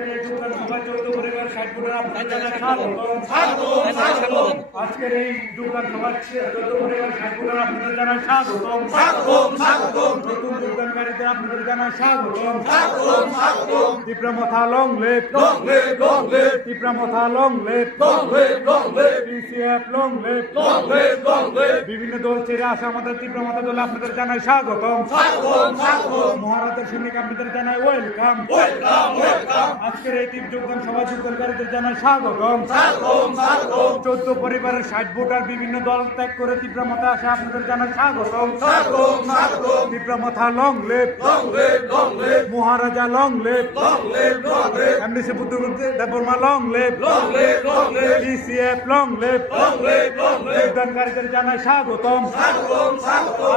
আজকের এই যোগদান সভায় 14 পরিবার 60 ফুটের আপনাদের জানাই স্বাগতম। আজকের এই যোগদান সভায় 14 পরিবার 60 ফুটের আপনাদের জানাই স্বাগতম। নতুন যোগদানকারীদের আপনাদের জানাই স্বাগতম। Tipra Motha long live, Tipra Motha long live, PCF long live. বিভিন্ন দল ছেড়ে আসা আমাদের তীব্রমথা দলে আপনাদের জানাই স্বাগতম। মহারাজের সৈনিক আপনাদের জানাই ওয়েলকাম। আজকের এই তীব্র যোগদান সভা যোগদানকারীদের জানাই স্বাগতম। 14 পরিবারের 60 ভোটার বিভিন্ন দল ত্যাগ করে তীব্রমথা আসে আপনাদের জানাই স্বাগতম। Tipra Motha long live, Maharaja long live, MDC Buddhagupta Debbarma long live, PCF long live. যোগদানকারীদের জানাই স্বাগতম।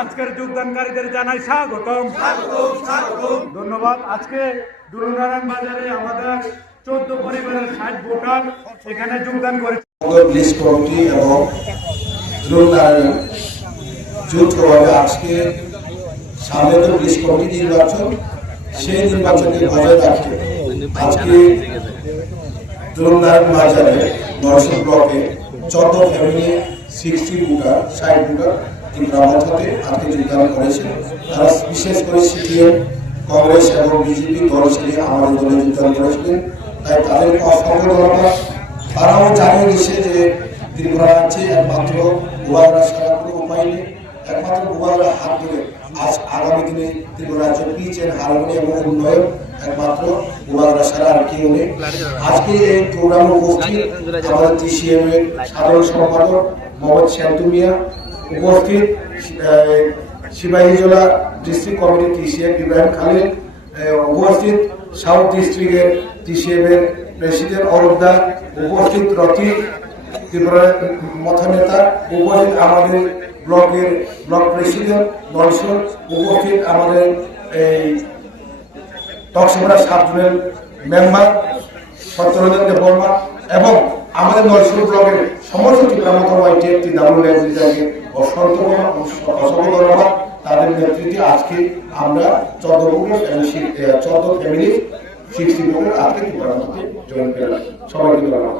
আজকের যোগদানকারীদের জানাই স্বাগতম। ধন্যবাদ। আজকে দুলুনারায়ণ বাজারে আমাদের 14 পরিবারের 60 ভোটার এখানে যোগদান করেছে। পুলিশ কমিটি এবং দুলুনারায়ণ যৌথভাবে আজকে সামনে তো পুলিশ কমিটি নির্বাচন, সেই নির্বাচনকে বজায় রাখতে আজকে দুলুনারায়ণ বাজারে 900 ব্লকে 14 ফ্যামিলি 60 ভোটার 60 ভোটার তীব্রমথাতে আজকে যোগদান করেছে। তারা বিশেষ করে সিপিএম, কংগ্রেস এবং বিজেপি দল ছেড়ে আমাদের দলে যোগদান করেছিলেন। তাই তাদেরকে অসংখ্য ধন্যবাদ। তারাও জানিয়ে গেছে যে ত্রিপুরা রাজ্যে একমাত্র গোয়ালরা ছাড়া কোনো উপায় নেই। একমাত্র গোয়ালরা হাত ধরে আজ আগামী দিনে ত্রিপুরা রাজ্য পিচ এন্ড হারমোনি এবং উন্নয়ন একমাত্র গোয়ালরা ছাড়া আর কেউ নেই। আজকে এই প্রোগ্রামে উপস্থিত আমাদের টিসিএম এর সাধারণ সম্পাদক মোহাম্মদ শান্তু মিয়া, উপস্থিত সিপাহীজলা ডিস্ট্রিক্ট কমিটির টিসিএম ইব্রাহিম খালিদ, উপস্থিত সাউথ ডিস্ট্রিক্টের টিসিএম এর প্রেসিডেন্ট অরুদ্দা, উপস্থিত রতি ত্রিপুরা মথা নেতা, উপস্থিত আমাদের ব্লকের ব্লক প্রেসিডেন্ট নলসন, উপস্থিত আমাদের এই টকসিমরা সাব জোনের মেম্বার সত্যরঞ্জন দেববর্মা এবং আমাদের নলসন ব্লকের সমস্ত ত্রিপুরামথা ওয়াইটিএফ TWLFকে অসংখ্য ধন্যবাদ। তাদের নেতৃত্বে আজকে আমরা 14 ফ্যামিলি 60 আজকে ত্রিপুরামথাতে জয়েন করলাম। সবাইকে ধন্যবাদ।